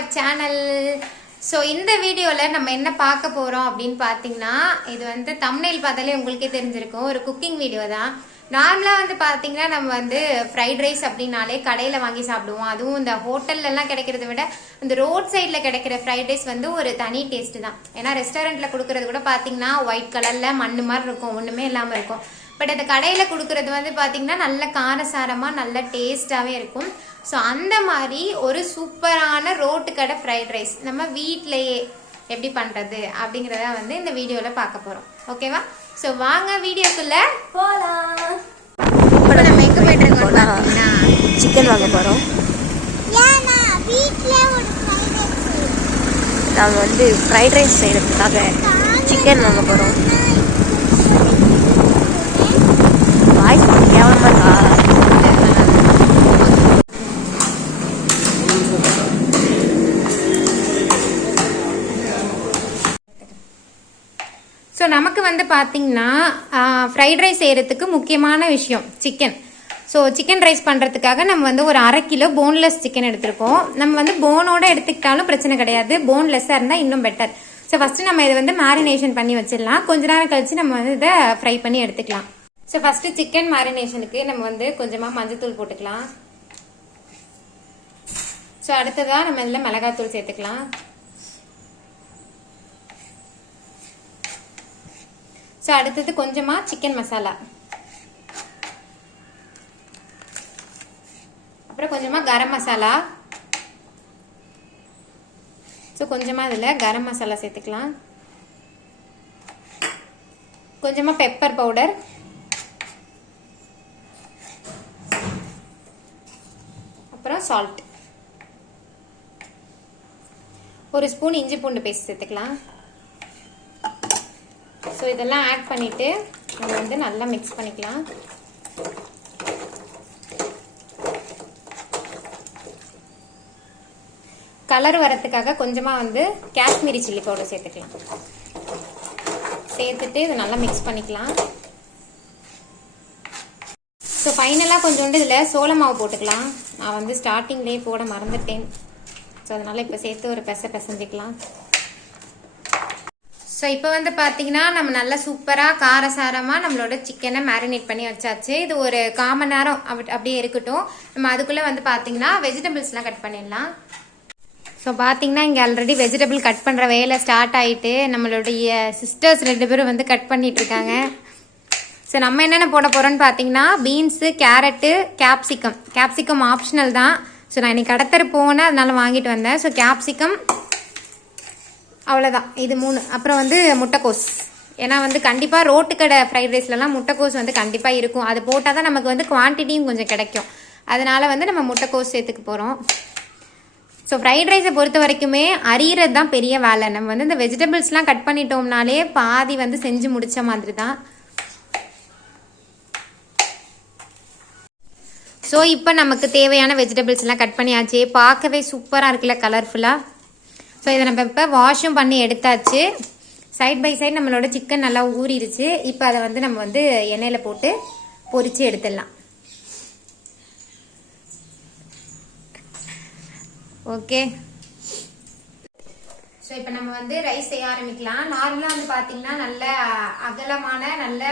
Our channel so இந்த வீடியோவில் நம்ம என்ன பார்க்க போகிறோம் அப்படின்னு பார்த்தீங்கன்னா இது வந்து தமிழில் பார்த்தாலே உங்களுக்கே தெரிஞ்சிருக்கும். ஒரு குக்கிங் வீடியோ தான். நார்மலாக வந்து பார்த்தீங்கன்னா நம்ம வந்து ஃப்ரைட் ரைஸ் அப்படின்னாலே கடையில் வாங்கி சாப்பிடுவோம். அதுவும் இந்த ஹோட்டல்லலாம் கிடைக்கிறத விட இந்த ரோட் சைடில் கிடைக்கிற ஃப்ரைட் ரைஸ் வந்து ஒரு தனி டேஸ்ட்டு தான். ஏன்னா ரெஸ்டாரண்ட்டில் கொடுக்குறது கூட பார்த்தீங்கன்னா ஒயிட் கலரில் மண்ணு மாதிரி இருக்கும். ஒன்றுமே இல்லாமல் இருக்கும். பட் அந்த கடையில் கொடுக்குறது வந்து பார்த்தீங்கன்னா நல்ல காரசாரமாக நல்ல டேஸ்ட்டாகவே இருக்கும். ஸோ அந்த மாதிரி ஒரு சூப்பரான ரோட்டு கடை ஃப்ரைட் ரைஸ் நம்ம வீட்டிலையே எப்படி பண்ணுறது அப்படிங்கிறத வந்து இந்த வீடியோவில் பார்க்க போகிறோம் ஓகேவா ஸோ வாங்க வீடியோக்குள்ளே போலாம். இப்போ நம்ம எங்கே போயிட்டு இருக்கோம் சிக்கன் வாங்க போகிறோம் ஏன்னா வீட்ல ஒரு ஃப்ரைட் ரைஸ் நாங்கள் வந்து ஃப்ரைட் ரைஸ் செய்கிறதுக்காக சிக்கன் வாங்க போகிறோம் வந்து பார்த்தீங்கன்னா ஃப்ரைட் ரைஸ் செய்கிறதுக்கு முக்கியமான விஷயம் சிக்கன் ஸோ சிக்கன் ரைஸ் பண்ணுறதுக்காக நம்ம வந்து ஒரு அரை கிலோ போன்லெஸ் சிக்கன் எடுத்திருக்கோம். நம்ம வந்து போனோட எடுத்துக்கிட்டாலும் பிரச்சனை கிடையாது. போன்லெஸ்ஸாக இருந்தால் இன்னும் பெட்டர் ஸோ ஃபஸ்ட்டு நம்ம இதை வந்து மேரினேஷன் பண்ணி வச்சிடலாம். கொஞ்ச நேரம் கழிச்சு நம்ம வந்து இதை ஃப்ரை பண்ணி எடுத்துக்கலாம். ஸோ ஃபஸ்ட்டு சிக்கன் மேரினேஷனுக்கு நம்ம வந்து கொஞ்சமாக மஞ்சத்தூள் போட்டுக்கலாம். ஸோ அடுத்ததாக நம்ம இதில் மிளகாத்தூள் சேர்த்துக்கலாம். ஸோ அடுத்தது கொஞ்சமாக சிக்கன் மசாலா அப்புறம் கொஞ்சமாக கரம் மசாலா ஸோ கொஞ்சமாக இதில் கரம் மசாலா சேர்த்துக்கலாம். கொஞ்சமாக பெப்பர் பவுடர் அப்புறம் சால்ட் ஒரு ஸ்பூன் இஞ்சி பூண்டு பேஸ்ட் சேர்த்துக்கலாம். ஸோ இதெல்லாம் ஆட் பண்ணிவிட்டு நம்ம வந்து நல்லா மிக்ஸ் பண்ணிக்கலாம். கலர் வரத்துக்காக கொஞ்சமாக வந்து காஷ்மீரி சில்லி பவுடர் சேர்த்துக்கலாம். சேர்த்துட்டு இதை நல்லா மிக்ஸ் பண்ணிக்கலாம். ஸோ ஃபைனலாக கொஞ்சோண்டு இதில் சோள மாவு போட்டுக்கலாம். நான் வந்து ஸ்டார்டிங்லேயே போட மறந்துட்டேன். ஸோ அதனால் இப்போ சேர்த்து ஒரு பெச பெசஞ்சிக்கலாம். ஸோ இப்போ வந்து பார்த்தீங்கன்னா நம்ம நல்லா சூப்பராக காரசாரமாக நம்மளோட சிக்கனை மேரினேட் பண்ணி வச்சாச்சு. இது ஒரு காமன் நேரம் அப்படி அப்படியே இருக்கட்டும். நம்ம அதுக்குள்ளே வந்து பார்த்தீங்கன்னா வெஜிடபிள்ஸ்லாம் கட் பண்ணிடலாம். ஸோ பார்த்தீங்கன்னா இங்கே ஆல்ரெடி வெஜிடபிள் கட் பண்ணுற வேலை ஸ்டார்ட் ஆகிட்டு நம்மளுடைய சிஸ்டர்ஸ் ரெண்டு பேரும் வந்து கட் பண்ணிட்டு இருக்காங்க. ஸோ நம்ம என்னென்ன போட போகிறோம்னு பார்த்தீங்கன்னா beans carrot capsicum capsicum optional தான். ஸோ நான் இன்னைக்கு கடத்தர போனேன் அதனால வாங்கிட்டு வந்தேன். ஸோ கேப்சிகம் அவ்வளோதான் இது மூணு. அப்புறம் வந்து முட்டைக்கோஸ். ஏன்னா வந்து கண்டிப்பாக ரோட்டு கடை ஃப்ரைட் ரைஸ்லலாம் முட்டைக்கோஸ் வந்து கண்டிப்பாக இருக்கும். அது போட்டால் தான் நமக்கு வந்து குவான்டிட்டியும் கொஞ்சம் கிடைக்கும். அதனால் வந்து நம்ம முட்டைக்கோஸ் சேர்த்துக்க போகிறோம் ஸோ ஃப்ரைட் ரைஸை பொறுத்த வரைக்குமே அரியறது தான் பெரிய வேலை. நம்ம வந்து இந்த வெஜிடபிள்ஸ்லாம் கட் பண்ணிட்டோம்னாலே பாதி வந்து செஞ்சு முடித்த மாதிரி தான். ஸோ இப்போ நமக்கு தேவையான வெஜிடபிள்ஸ்லாம் கட் பண்ணியாச்சு. பார்க்கவே சூப்பராக இருக்குல்ல கலர்ஃபுல்லாக ஸோ இதை நம்ம இப்போ வாஷும் பண்ணி எடுத்தாச்சு. சைட் பை சைடு நம்மளோட சிக்கன் நல்லா ஊறிடுச்சு இப்போ அதை வந்து நம்ம வந்து எண்ணெயில் போட்டு பொரிச்சு எடுத்துடலாம். ஓகே ஸோ இப்போ நம்ம வந்து ரைஸ் செய்ய ஆரம்பிக்கலாம். நார்மலாக வந்து பார்த்தீங்கன்னா நல்ல அகலமான நல்ல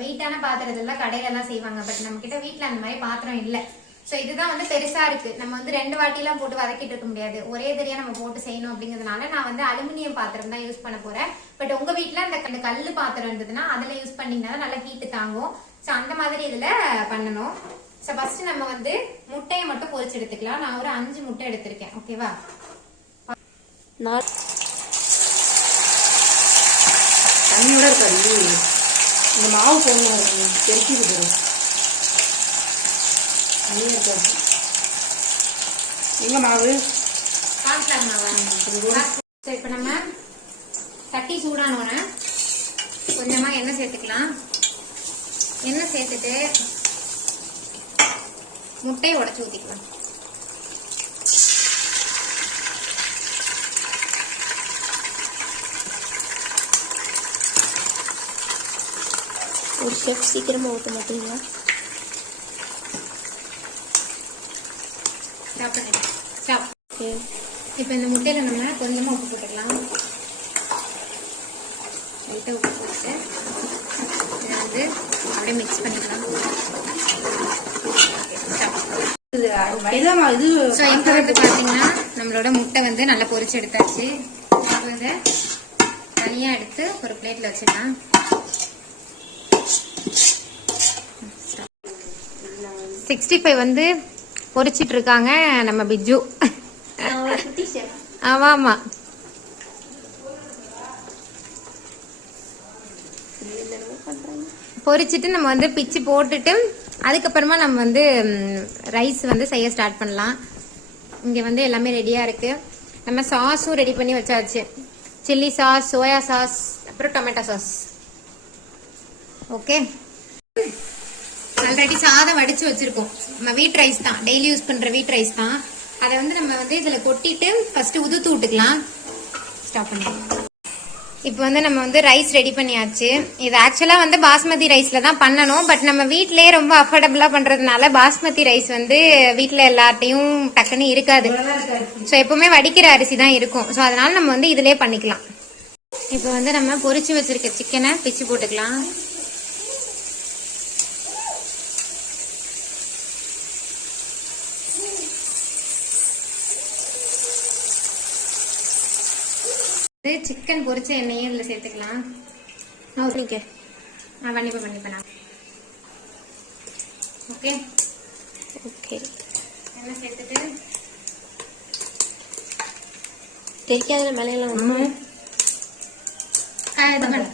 வெயிட்டான பாத்திரத்துல கடையிலலாம் செய்வாங்க. பட் நம்ம கிட்ட வீட்டில் அந்த மாதிரி பாத்திரம் இல்லை. ஸோ இதுதான் வந்து பெருசா இருக்கு. நம்ம வந்து ரெண்டு வாட்டிலாம் போட்டு வதக்கிட்டு இருக்க முடியாது. ஒரே தடியா நம்ம போட்டு செய்யணும் அப்படிங்கிறதுனால நான் வந்து அலுமினியம் பாத்திரம் தான் யூஸ் பண்ண போறேன். பட் உங்க வீட்டில் அந்த அந்த கல் பாத்திரம் இருந்ததுன்னா அதில் யூஸ் பண்ணீங்கன்னா தான் நல்லா ஹீட்டு தாங்கும். ஸோ அந்த மாதிரி இதில் பண்ணணும். ஸோ ஃபர்ஸ்ட் நம்ம வந்து முட்டையை மட்டும் பொரிச்சு எடுத்துக்கலாம். நான் ஒரு அஞ்சு முட்டை எடுத்திருக்கேன். ஓகேவா தண்ணியோட இருக்காது. இந்த மாவு போடணும். தெளிக்கிது போதும் தண்ணியே இருக்காது எங்க மாவு? கான்ஃபிளவர் மாவா இப்போ நம்ம தட்டி சூடானோன்னே கொஞ்சமா எண்ணெய் சேர்த்துக்கலாம். எண்ணெய் சேர்த்துட்டு முட்டையை உடச்சி ஊற்றிக்கலாம் ஒரு ஷெஃப் சீக்கிரமாக ஊற்ற மாட்டீங்களா? ஸ்டாப் ஓகே இப்போ இந்த முட்டையில் நம்ம கொஞ்சமாக உப்பு போட்டுக்கலாம். லைட்டாக உப்பு போட்டு இதை வந்து அப்படியே மிக்ஸ் பண்ணிக்கலாம். இது ஸோ இப்போ வந்து பார்த்தீங்கன்னா நம்மளோட முட்டை வந்து நல்லா பொரிச்சு எடுத்தாச்சு. இப்போ இதை தனியாக எடுத்து ஒரு பிளேட்டில் வச்சுக்கலாம். சிக்ஸ்டி ஃபைவ் வந்து பொரிச்சிட்டு இருக்காங்க நம்ம பிஜு. ஆமா ஆமா. பொரிச்சிட்டு நம்ம வந்து பிச்சு போட்டுட்டு அதுக்கப்புறமா நம்ம வந்து ரைஸ் வந்து செய்ய ஸ்டார்ட் பண்ணலாம். இங்க வந்து எல்லாமே ரெடியா இருக்கு. நம்ம சாஸும் ரெடி பண்ணி வச்சாச்சு. சில்லி சாஸ் சோயா சாஸ் அப்புறம் டொமேட்டோ சாஸ். ஓகே? ஆல்ரெடி சாதம் வடித்து வச்சுருக்கோம். நம்ம வீட் ரைஸ் தான். டெய்லி யூஸ் பண்ணுற வீட் ரைஸ் தான். அதை வந்து நம்ம வந்து இதில் கொட்டிட்டு ஃபஸ்ட்டு உதுத்து விட்டுக்கலாம். ஸ்டாப் பண்ணிக்கலாம் இப்போ வந்து நம்ம வந்து ரைஸ் ரெடி பண்ணியாச்சு. இது ஆக்சுவலாக வந்து பாஸ்மதி ரைஸில் தான் பண்ணணும். பட் நம்ம வீட்டிலே ரொம்ப அஃபோர்டபுளாக பண்ணுறதுனால பாஸ்மதி ரைஸ் வந்து வீட்டில் எல்லார்ட்டையும் டக்குன்னு இருக்காது. ஸோ எப்போவுமே வடிக்கிற அரிசி தான் இருக்கும். ஸோ அதனால நம்ம வந்து இதிலே பண்ணிக்கலாம். இப்போ வந்து நம்ம பொரிச்சு வச்சிருக்க சிக்கனை பிச்சு போட்டுக்கலாம். சிக்கன் பொரிச்ச எண்ணெயும் இதுல சேர்த்துக்கலாம். நீங்க. நான் பண்ணிப்பேன் பண்ணிப்பேன் நான். ஓகே? ஓகே. எண்ணெய் சேர்த்துட்டு. தெரிக்காத மேலையெல்லாம் வந்து ஆ, இது பண்ணு.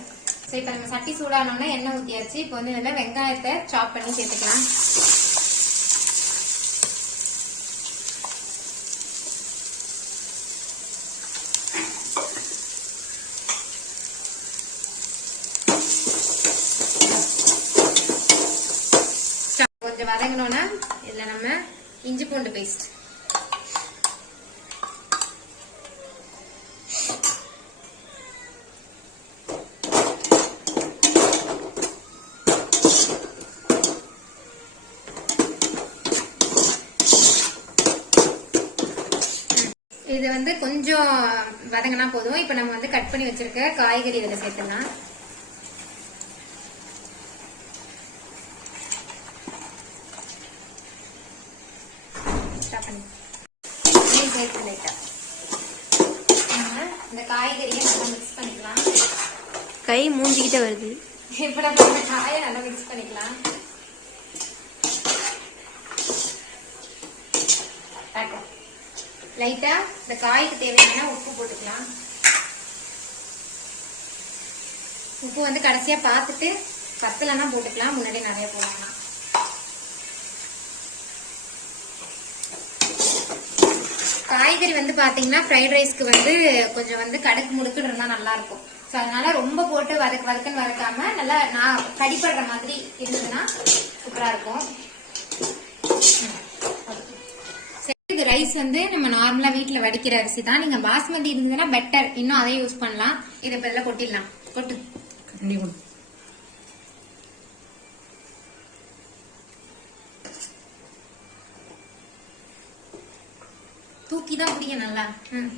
So, இப்ப நம்ம சட்டி சூடானோன்னா எண்ணெய் ஊத்தியாச்சு. இப்போ வந்து இதுல வெங்காயத்தை சாப் பண்ணி சேர்த்துக்கலாம் கொஞ்சம் வதங்கினோன்னா இதுல நம்ம இஞ்சி பூண்டு பேஸ்ட் இது வந்து கொஞ்சம் வதங்கினா போதும். இப்போ நம்ம வந்து கட் பண்ணி வச்சிருக்க காய்கறி இதில் சேர்த்துலாம் Stop பண்ணு. இதையும் சேர்த்து லைட்டா. நம்ம இந்த காய்கறியை நல்லா மிக்ஸ் பண்ணிக்கலாம். கை மூஞ்சிக்கிட்ட வருது. இப்போ நம்ம இந்த காயை நல்லா மிக்ஸ் பண்ணிக்கலாம். லைட்டா இந்த காய்க்கு தேவையான உப்பு போட்டுக்கலாம். உப்பு வந்து கடைசியா பார்த்துட்டு பத்தலைன்னா போட்டுக்கலாம். முன்னாடி நிறைய போடலாம். காய்கறி வந்து பாத்தீங்கன்னா ஃப்ரைட் ரைஸ்க்கு வந்து கொஞ்சம் வந்து கடுக்கு முடுக்குன்னு இருந்தா நல்லா இருக்கும். ஸோ அதனால ரொம்ப போட்டு வதக்கு வதக்குன்னு வதக்காம நல்லா நான் கடிப்படுற மாதிரி இருந்ததுன்னா சூப்பரா இருக்கும். சரி, இது ரைஸ் வந்து நம்ம நார்மலா வீட்டுல வடிக்கிற அரிசி தான். நீங்க பாஸ்மதி இருந்ததுன்னா பெட்டர் இன்னும் அதை யூஸ் பண்ணலாம். இதை பதிலாக கொட்டிடலாம். கொட்டு. தூக்கி தான் பிடிக்க நல்லா. ம்.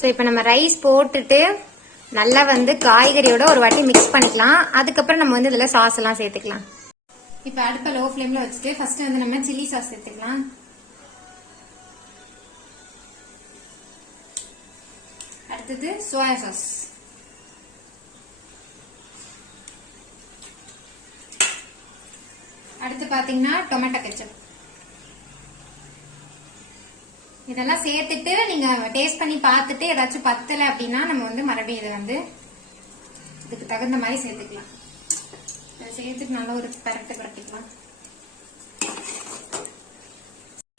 ஸோ இப்போ நம்ம ரைஸ் போட்டுட்டு நல்லா வந்து காய்கறியோட ஒரு வாட்டி மிக்ஸ் பண்ணிக்கலாம். அதுக்கப்புறம் நம்ம வந்து இதில் சாஸ் எல்லாம் சேர்த்துக்கலாம். இப்போ அடுப்பை லோ ஃப்ளேமில் வச்சுட்டு ஃபர்ஸ்ட் வந்து நம்ம சில்லி சாஸ் சேர்த்துக்கலாம். அடுத்தது சோயா சாஸ் அடுத்து பாத்தீங்கன்னா டொமேட்டோ கெச்சப். இதெல்லாம் சேர்த்துட்டு நீங்க டேஸ்ட் பண்ணி பார்த்துட்டு ஏதாச்சும் பத்தல அப்படின்னா நம்ம வந்து மறுபடியும் இதை வந்து இதுக்கு தகுந்த மாதிரி சேர்த்துக்கலாம். இதை சேர்த்துட்டு நல்லா ஒரு பரட்டு பரட்டிக்கலாம்.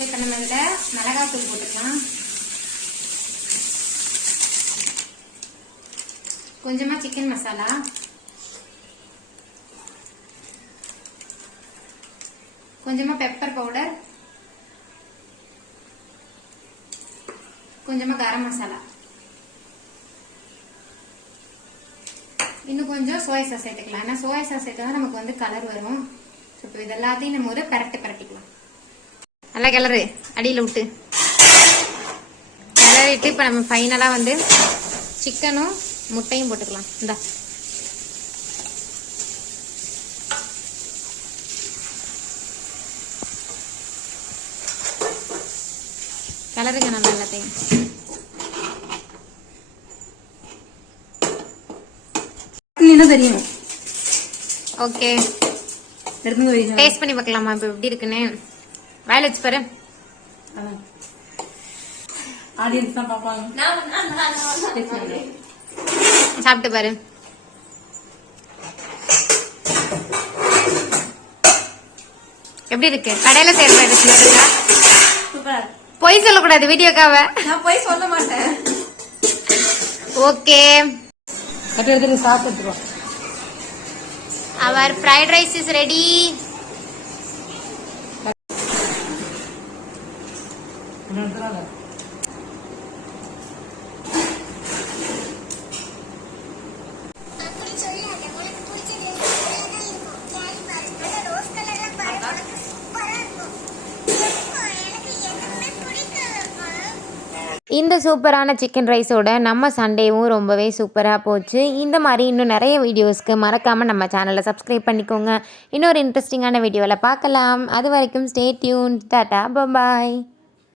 இப்ப நம்ம மிளகாய் மிளகாத்தூள் போட்டுக்கலாம். கொஞ்சமா சிக்கன் மசாலா கொஞ்சமா பெப்பர் பவுடர் கொஞ்சமா கரம் மசாலா இன்னும் கொஞ்சம் சோயா சாஸ் சேர்த்துக்கலாம். ஏன்னா சோயா சாஸ் சேர்த்தா நமக்கு வந்து கலர் வரும். இப்போ இது எல்லாத்தையும் நம்ம ஒரு பரட்டி பரட்டிக்கலாம். நல்லா கிளறு. அடியில் விட்டு. கிளறிட்டு இப்போ நம்ம ஃபைனலாக வந்து சிக்கனும் முட்டையும் போட்டுக்கலாம். இந்தா. கிளறுங்க நல்லா எல்லாத்தையும் தெரியும். ஓகே. டேஸ்ட் பண்ணி பார்க்கலாமா? இப்போ எப்படி இருக்குன்னு? வாயில் வச்சு பாரு. சாப்பிட்டு பாரு. எப்படி இருக்கு? கடையில செய்யற இருக்கா பொய் சொல்லக்கூடாது வீடியோக்காவ. நான் போய் சொல்ல மாட்டேன். ஓகே. கட்டு எடுத்து சாப்பிட்டுருவா அவர் ஃப்ரைட் ரைஸ் இஸ் ரெடி அப்படி சொல்லாத உனக்கு பிடிச்ச dress தான் இருக்கும் கேரி பாரு அந்த ரோஸ் கலர்ல பாரு உனக்கு சூப்பரா இருக்கும் எப்பா, எனக்கு எதுவுமே பிடிக்கலப்பா இந்த சூப்பரான சிக்கன் ரைஸோட நம்ம சண்டேவும் ரொம்பவே சூப்பராக போச்சு. இந்த மாதிரி இன்னும் நிறைய வீடியோஸ்க்கு மறக்காமல் நம்ம சேனலை சப்ஸ்கிரைப் பண்ணிக்கோங்க. இன்னொரு இன்ட்ரெஸ்டிங்கான வீடியோவில் பார்க்கலாம். அது வரைக்கும் ஸ்டே டியூன் டாட்டா பாய்